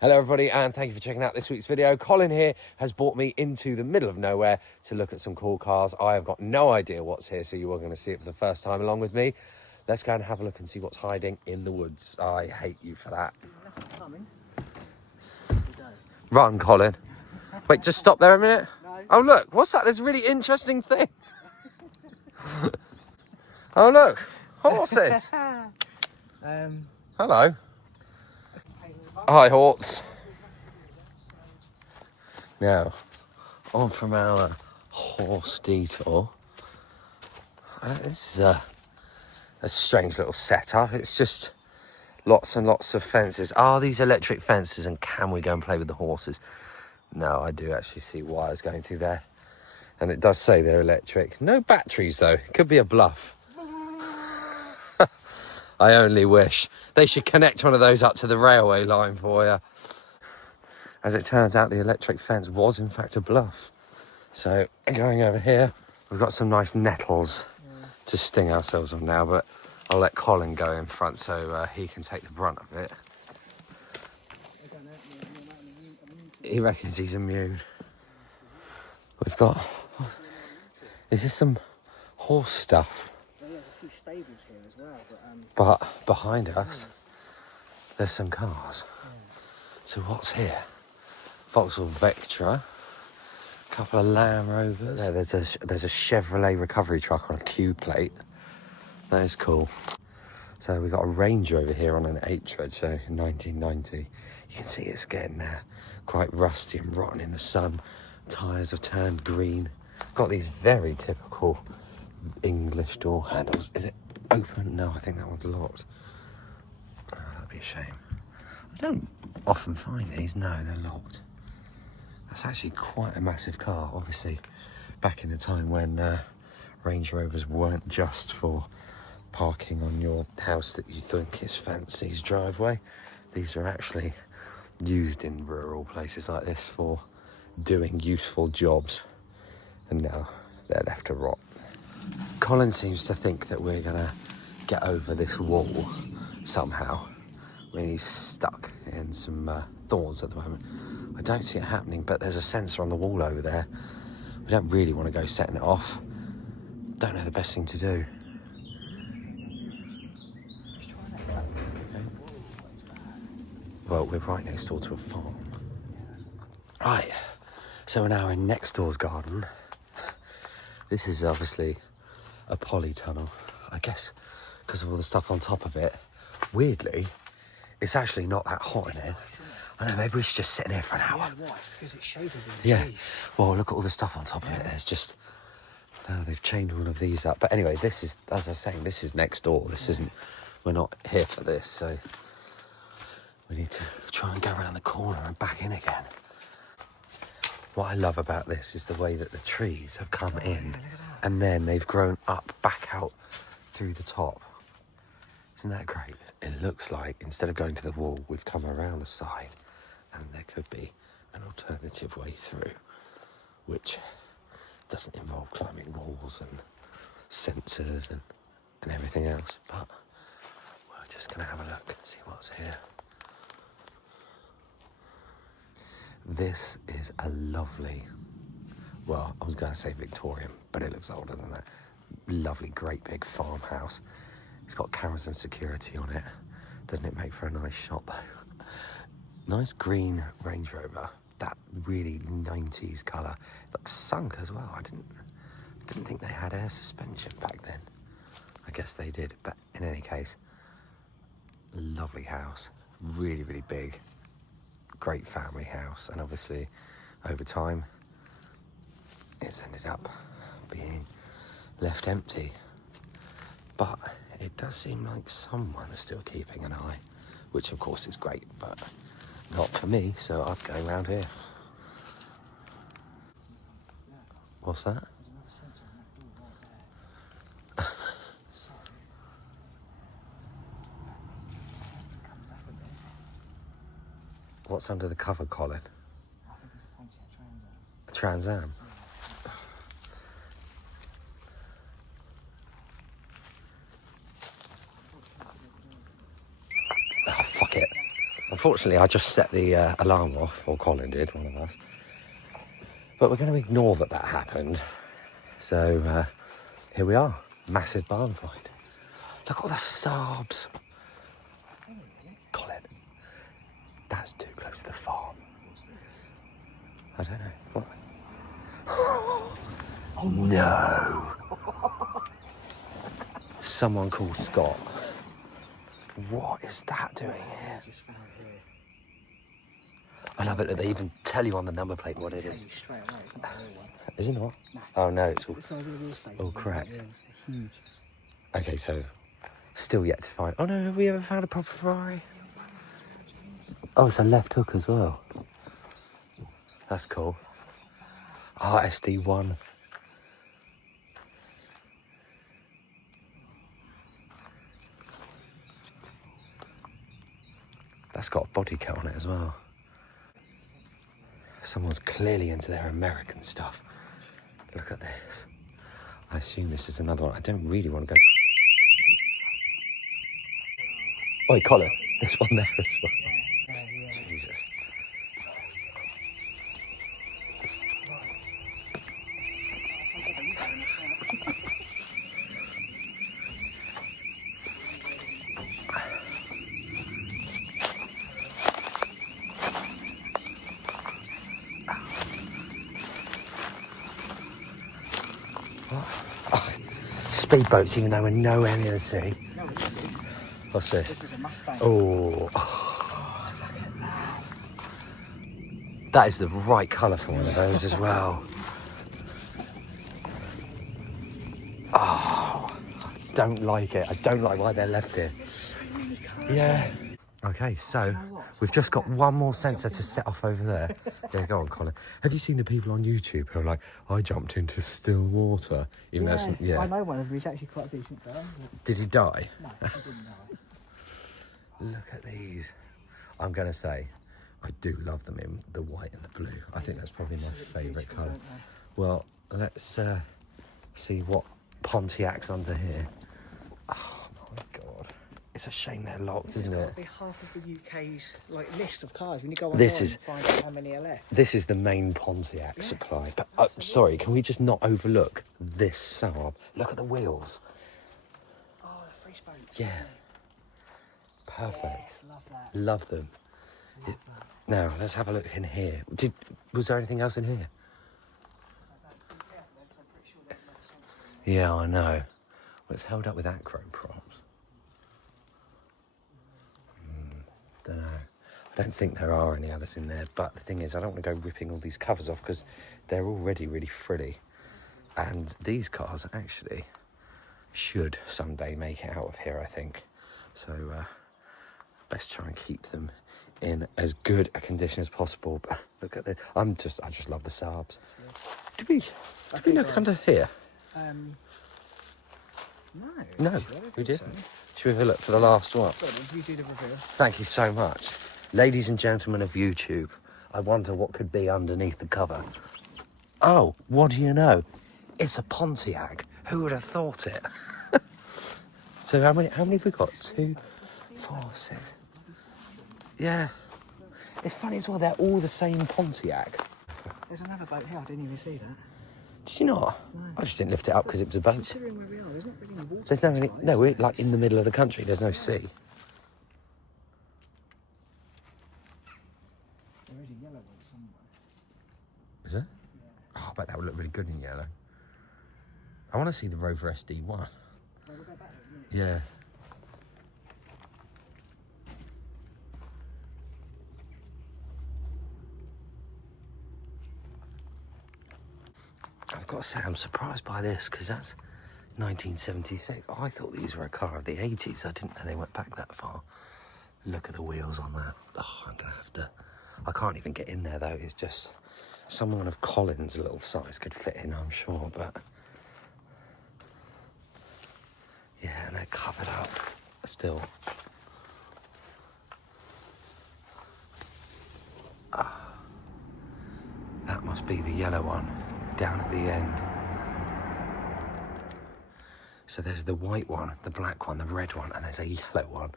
Hello everybody and thank you for checking out this week's video. Colin here has brought me into the middle of nowhere to look at some cool cars. I have got no idea what's here, so you are going to see it for the first time along with me. Let's go and have a look and see what's hiding in the woods. I hate you for that. Run, Colin. Wait, just stop there a minute. No. Oh look, what's that? There's a really interesting thing. Oh look, horses. Hello. Hi, Horts. Now, on from our horse detour. This is a strange little setup. It's just lots and lots of fences. Are these electric fences, and can we go and play with the horses? No, I do actually see wires going through there. And it does say they're electric. No batteries, though. It could be a bluff. I only wish. They should connect one of those up to the railway line for you. As it turns out, the electric fence was in fact a bluff. So going over here, we've got some nice nettles to sting ourselves on now, but I'll let Colin go in front so he can take the brunt of it. He reckons he's immune. We've got... Is this some horse stuff? There's a few stables here as well. But behind us, there's some cars. So what's here? Vauxhall Vectra, a couple of Land Rovers. Yeah, there's a Chevrolet recovery truck on a Q plate. That is cool. So we got a Range Rover here on an 8 tread, so 1990. You can see it's getting quite rusty and rotten in the sun. Tyres have turned green. Got these very typical English door handles. Is it open? No, I think that one's locked. Oh, that'd be a shame. I don't often find these. No, they're locked. That's actually quite a massive car. Obviously, back in the time when Range Rovers weren't just for parking on your house that you think is fancy's driveway. These are actually used in rural places like this for doing useful jobs. And now they're left to rot. Colin seems to think that we're gonna get over this wall somehow. I mean, he's stuck in some thorns at the moment. I don't see it happening, but there's a sensor on the wall over there. We don't really want to go setting it off. Don't know the best thing to do. Well, we're right next door to a farm. Right, so we're now in next door's garden. This is obviously a polytunnel, I guess, because of all the stuff on top of it. Weirdly, it's actually not that hot in here. I know, maybe we should just sit in here for an hour. Yeah, why? It's because it's shaded with the trees. Well, look at all the stuff on top of it. There's just... Oh, they've chained one of these up. But anyway, this is, as I was saying, this is next door. This isn't... We're not here for this, so... We need to try and go around the corner and back in again. What I love about this is the way that the trees have come in and then they've grown up back out through the top. Isn't that great? It looks like instead of going to the wall, we've come around the side and there could be an alternative way through, which doesn't involve climbing walls and sensors and everything else. But we're just going to have a look and see what's here. This is a lovely, well, I was going to say Victorian, but it looks older than that. Lovely, great big farmhouse. It's got cameras and security on it. Doesn't it make for a nice shot though? Nice green Range Rover. That really 90s colour. Looks sunk as well. I didn't think they had air suspension back then. I guess they did, but in any case, lovely house. Really, really big. Great family house, and obviously over time it's ended up being left empty, but it does seem like someone's still keeping an eye, which of course is great, but not for me, so I'd go around here. What's that? There's another sensor on that door right there. Sorry. Come back a bit. What's under the cover, Colin? I think it's a Pontiac Trans Am. A Trans Am? Oh, fuck it. I Unfortunately, I just set the alarm off, or Colin did, one of us. But we're going to ignore that happened. So here we are, massive barn find. Look at all the Saabs. Colin, that's too close to the farm. What's this? I don't know. What? Oh no! Someone called Scott. What is that doing here? I just found here. I love it that they even tell you on the number plate what it Tell is. you straight away, it's not a real one. Is it not? No. Oh no, it's all... The size of the wheel space. all cracked. Yeah, it's huge. Okay, so still yet to find... Oh no, have we ever found a proper Ferrari? Oh, it's a left hook as well. That's cool. Ah, SD1. That's got a body kit on it as well. Someone's clearly into their American stuff. Look at this. I assume this is another one. I don't really want to go... Oi, Colin, there's one there as well. Yeah. Jesus. Oh, speedboats, even though we're nowhere near the sea. No, this is. What's this? This is a Mustang. Oh. That is the right colour for one of those as well. Oh, I don't like it. I don't like why they're left here. There's so many cars. Yeah. Okay, so we've just got one more sensor to set off over there. Yeah, go on, Colin. Have you seen the people on YouTube who are like, I jumped into still water? Even though it's, I know one of them. He's actually quite a decent guy. Did he die? No, he didn't die. Look at these. I'm going to say, I do love them in the white and the blue. I think that's probably my favourite colour. Well, let's see what Pontiac's under here. Oh my God. It's a shame they're locked, isn't it? It'll be half of the UK's list of cars when you go online This is- and find out how many are left. This is the main Pontiac supply. But sorry, can we just not overlook this Saab? Look at the wheels. Oh, the free spokes. Yeah. Perfect. Yes, love that. Love them. Now, let's have a look in here. Was there anything else in here? Yeah, I know. Well, it's held up with acro props. Don't know. I don't think there are any others in there, but the thing is, I don't want to go ripping all these covers off because they're already really frilly. And these cars actually should someday make it out of here, I think. So, best try and keep them in as good a condition as possible. But look at this. I just love the Saabs. Did we look under here? No. No, actually, I don't we think didn't. so. Should we have a look for the last one? Go on, you do the reveal. Thank you so much. Ladies and gentlemen of YouTube, I wonder what could be underneath the cover. Oh, what do you know? It's a Pontiac. Who would have thought it? So how many have we got? 2, 4, 6. Yeah. It's funny as well, they're all the same Pontiac. There's another boat here. I didn't even see that. Did you not? No. I just didn't lift it up because it was a boat. Considering where we are, there's not really any water. There's no, we're like in the middle of the country. There's no sea. There is a yellow one somewhere. Is there? Yeah. Oh, I bet that would look really good in yellow. I want to see the Rover SD1. Well, we'll go back there, Yeah. I've got to say, I'm surprised by this because that's 1976. Oh, I thought these were a car of the 80s. I didn't know they went back that far. Look at the wheels on that. Oh, I'm going to have to... I can't even get in there, though. It's just... Someone of Colin's little size could fit in, I'm sure, but... Yeah, and they're covered up still. That must be the yellow one down at the end. So there's the white one, the black one, the red one, and there's a yellow one.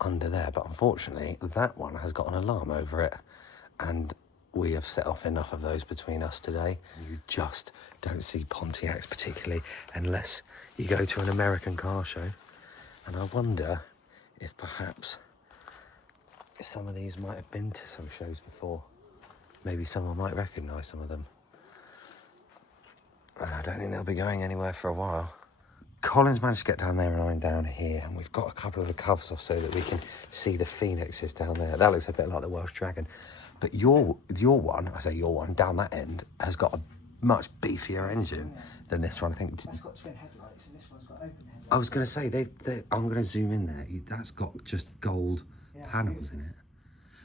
under there, but unfortunately that one has got an alarm over it, and we have set off enough of those between us today. You just don't see Pontiacs particularly unless you go to an American car show, and I wonder if perhaps some of these might have been to some shows before. Maybe someone might recognise some of them. I don't think they'll be going anywhere for a while. Colin's managed to get down there and I'm down here, and we've got a couple of the covers off so that we can see the phoenixes down there. That looks a bit like the Welsh Dragon. But your one, I say your one, down that end, has got a much beefier engine than this one, I think. That's got twin headlights and this one's got open headlights. I was going to say, I'm going to zoom in there. That's got just gold panels in it.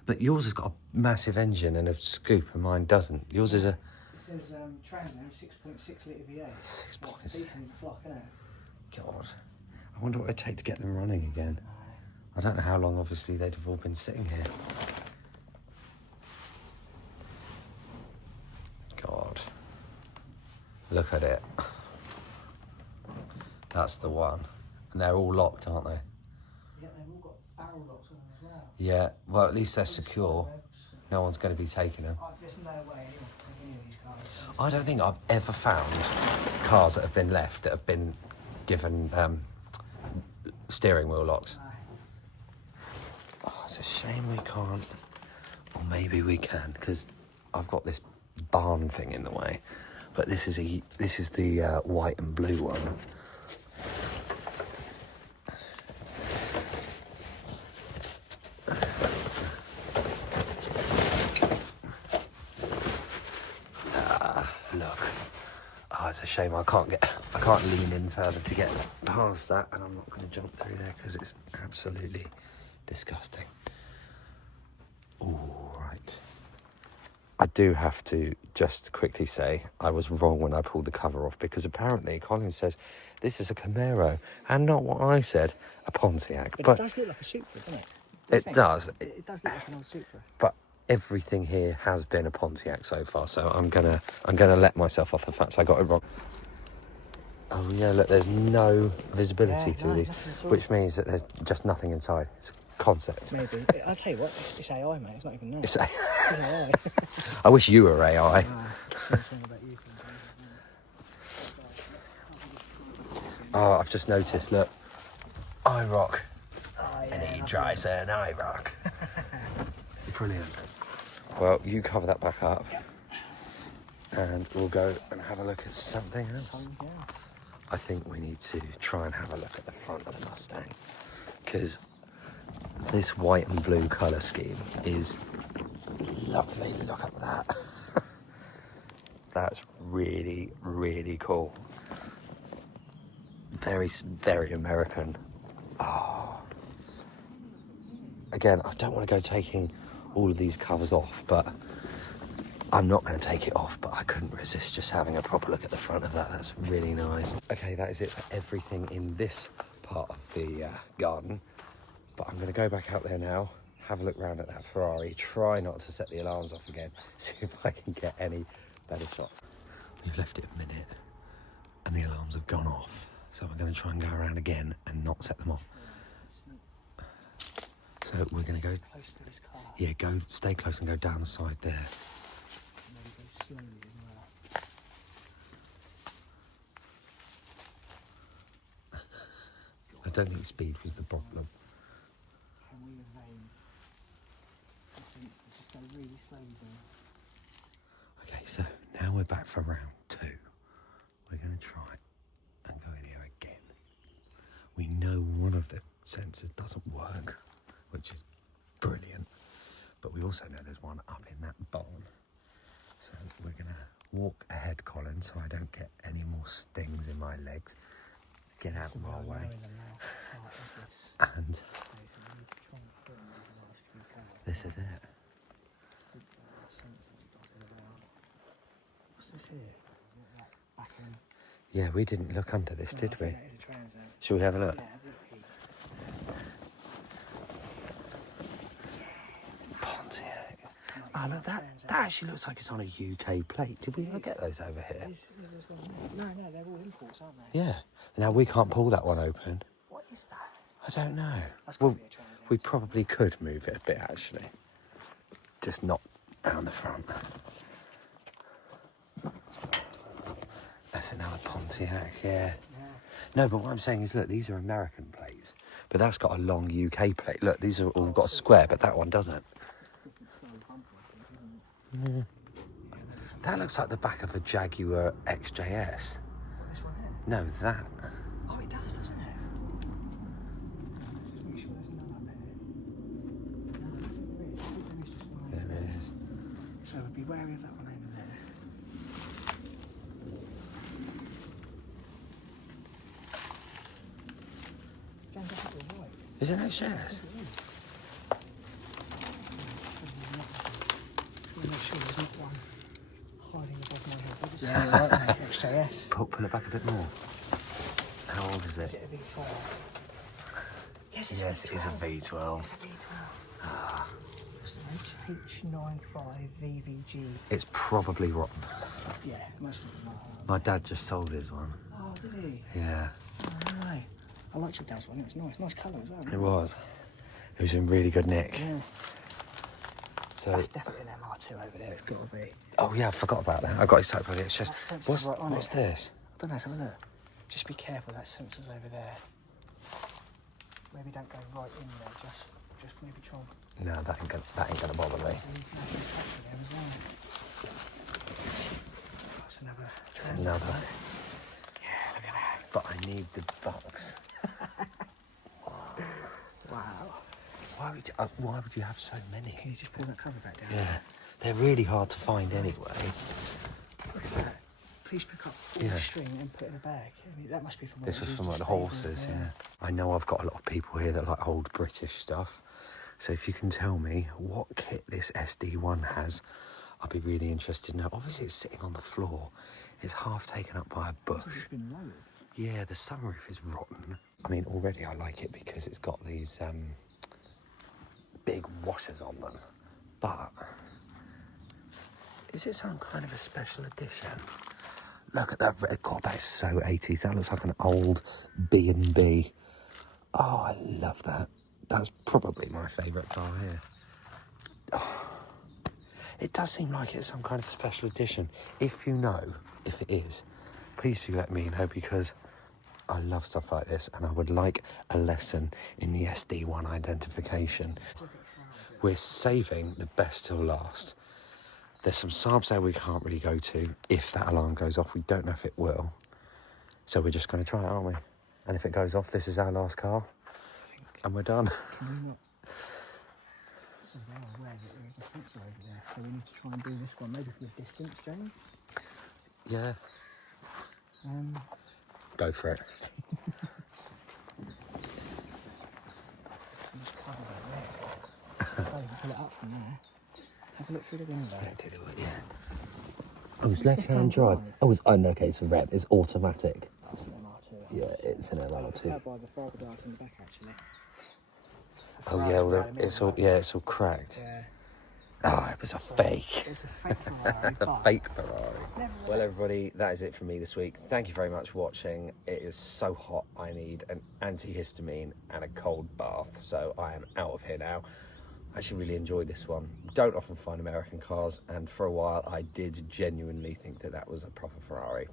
But yours has got a massive engine and a scoop, and mine doesn't. Yours is a... It says Trans Am 6.6 litre V8. 6.6. That's a decent clock, isn't it? God. I wonder what it'd take to get them running again. I don't know how long, obviously, they'd have all been sitting here. God. Look at it. That's the one. And they're all locked, aren't they? Yeah, they've all got barrel locks on them as well. Yeah, well, at least they're secure. No one's going to be taking them. Oh, there's no way anyone can take any of these cars. I don't think I've ever found cars that have been left that have been given steering wheel locks. No. Oh, it's a shame we can't. Or maybe we can, because I've got this barn thing in the way. But this is the white and blue one. Look. Oh, it's a shame I can't lean in further to get past that, and I'm not going to jump through there because it's absolutely disgusting. All right. I do have to just quickly say I was wrong when I pulled the cover off, because apparently Colin says this is a Camaro and not what I said, a Pontiac. But it does look like a Supra, doesn't it? It does. It does look like an old Supra. But everything here has been a Pontiac so far, so I'm gonna let myself off the fact I got it wrong. Oh yeah, look, there's no visibility through these, which means that there's just nothing inside. It's a concept. Maybe. I'll tell you what, it's AI, mate. It's not even there. It's It's AI. I wish you were AI. Oh, I've just noticed, look, IROC. And he drives an IROC. Brilliant. Well, you cover that back up, and we'll go and have a look at something else. I think we need to try and have a look at the front of the Mustang, because this white and blue colour scheme is lovely. Look at that. That's really, really cool. Very, very American. Oh. Again, I don't want to go taking all of these covers off, but I'm not going to take it off, but I couldn't resist just having a proper look at the front of that. That's really nice. Okay, that is it for everything in this part of the garden, but I'm going to go back out there now, have a look round at that Ferrari, try not to set the alarms off again, see if I can get any better shots. We've left it a minute and the alarms have gone off, so we're going to try and go around again and not set them off. So we're going to go, Close to this car. yeah, stay close and go down the side there. Maybe go slowly as well. I don't think speed was the problem. Can we evade the sensors? Just go really slowly down. Okay, so now we're back for round 2. We're going to try and go in here again. We know one of the sensors doesn't work, which is brilliant, but we also know there's one up in that barn. So we're going to walk ahead, Colin, so I don't get any more stings in my legs. Get out of our way. And this is it. What's this here? Back in. Yeah, we didn't look under this, did we? That is a Trans Am. Shall we have a look? Yeah, have a look, Pete. Pontiac. Oh, look, that actually looks like it's on a UK plate. Did we ever get those over here? There's one there. No, they're all imports, aren't they? Yeah. Now we can't pull that one open. What is that? I don't know. That's Well, got to be a Trans We probably could move it a bit, actually. Just not around the front. That's another Pontiac, yeah. No, but what I'm saying is, look, these are American plates. But that's got a long UK plate. Look, these are all got a square, but that one doesn't. Yeah. That looks like the back of a Jaguar XJS. What, this one here? No, that. Oh, it does, doesn't it? Let's just make sure there's none up here. No, I think there is. I think there is just one over There there. it is. So be wary of that one over there. James, I think you're right. Is it XJS? It is. Just want to make sure there's not one hiding above my head. Yeah, you're right, mate. XJS. Pull it back a bit more. How old is Is it? it a V12? Yes, it's Yes, a it V12. is a V12. It's a V12. It's an H95 VVG. It's probably rotten. Yeah, most of them are. My dad just sold his one. Oh, did he? Yeah, Oh, no. I liked your dad's one. It was nice. Nice colour as well. it was. It was in really good nick. Yeah. So, That's definitely an MR2 over there. It's got to be. oh yeah, I forgot about that. I got excited by it. It's just, That sensor's what's, right on what's it. this? I don't know. Have a look. Just be careful. That sensor's over there. Maybe don't go right in there. Just maybe try and. No, that ain't gonna bother me. That's another. It's another. Yeah, look at that. But I need the box. Wow. Why would you have so many? Can you just pull that cover back down? Yeah, they're really hard to find anyway. Look at that. Please pick up all Yeah. the string and put it in a bag. I mean, that must be from what This they was used from to like the stable, horses, yeah. I know I've got a lot of people here that like old British stuff. So if you can tell me what kit this SD1 has, I'll be really interested. Now, obviously it's sitting on the floor. It's half taken up by a bush. It's been lowered. Yeah, the sunroof is rotten. I mean, already I like it because it's got these big washers on them. But is it some kind of a special edition? Look at that red. God, that is so 80s. That looks like an old B&B. Oh, I love that. That's probably my favourite car here. Oh, it does seem like it's some kind of a special edition. If you know, if it is, please do let me know, because I love stuff like this and I would like a lesson in the SD1 identification. We're saving the best till last. There's some Saabs there we can't really go to. If that alarm goes off, we don't know if it will. So we're just going to try it, aren't we? And if it goes off, this is our last car. And we're done. Can we not? So they are aware that there is a sensor over there. So we need to try and do this one, maybe from a distance, Jamie. Yeah. Go for it. Just cover that there. Oh, you can pull it up from there. Have a look through the window. Yeah. Oh, it's left-hand drive. Oh, it's okay. It's a rev. It's automatic. Oh, it's an MR2. Yeah, it's an I can MR2. tell by the fiberglass in the back, actually. Oh yeah, well, it's all cracked. Yeah. Oh, it was a fake. It's a fake Ferrari. A but fake Ferrari. nevertheless- Well, everybody, that is it from me this week. Thank you very much for watching. It is so hot. I need an antihistamine and a cold bath, so I am out of here now. I actually really enjoyed this one. Don't often find American cars, and for a while I did genuinely think that that was a proper Ferrari,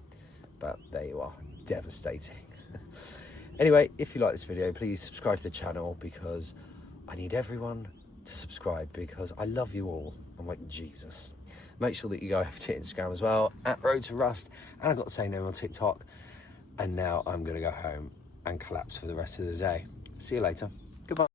but there you are. Devastating. Anyway, if you like this video, please subscribe to the channel, because I need everyone to subscribe, because I love you all. I'm like Jesus. Make sure that you go over to Instagram as well, @Road2Rust, and I've got the same name on TikTok. And now I'm going to go home and collapse for the rest of the day. See you later. Goodbye.